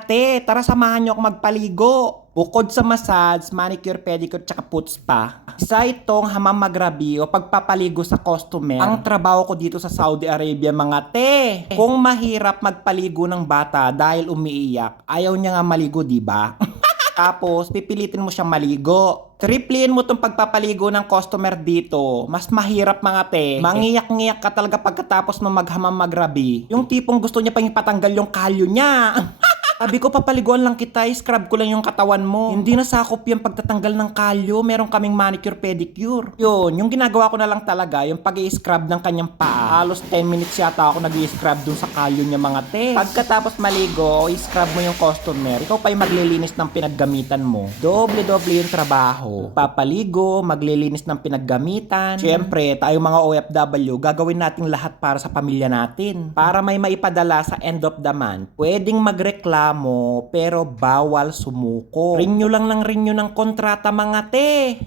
te, tara samahan niyo ako magpaligo. Bukod sa massage, manicure, pedicure, tsaka foot spa, isa itong hamamagrabi o pagpapaligo sa customer. Ang trabaho ko dito sa Saudi Arabia, mga te. Kung mahirap magpaligo ng bata dahil umiiyak, ayaw niya nga maligo, di ba? Tapos, pipilitin mo siyang maligo. Triplin mo tong pagpapaligo ng customer dito. Mas mahirap, mga te. Mangiyak-ngiyak ka talaga pagkatapos mo maghamamagrabi. Yung tipong gusto niya pang ipatanggal yung kalyo niya. Sabi ko, papaliguan lang kita, scrub ko lang yung katawan mo. Hindi na sakop yung pagtatanggal ng kalyo, meron kaming manicure, pedicure. Yun, yung ginagawa ko na lang talaga, yung pag-i-scrub ng kanyang paa. Halos 10 minutes yata ako nag-i-scrub dun sa kalyo niya, mga te. Pagkatapos maligo, i-scrub mo yung customer, ikaw pa yung maglilinis ng pinaggamitan mo. Doble-doble yung trabaho. Papaligo, maglilinis ng pinaggamitan. Siyempre, tayong mga OFW, gagawin natin lahat para sa pamilya natin. Para may maipadala sa end of the month. Pwedeng magreklamo pero bawal sumuko. Renew lang ng renew ng kontrata, mga te.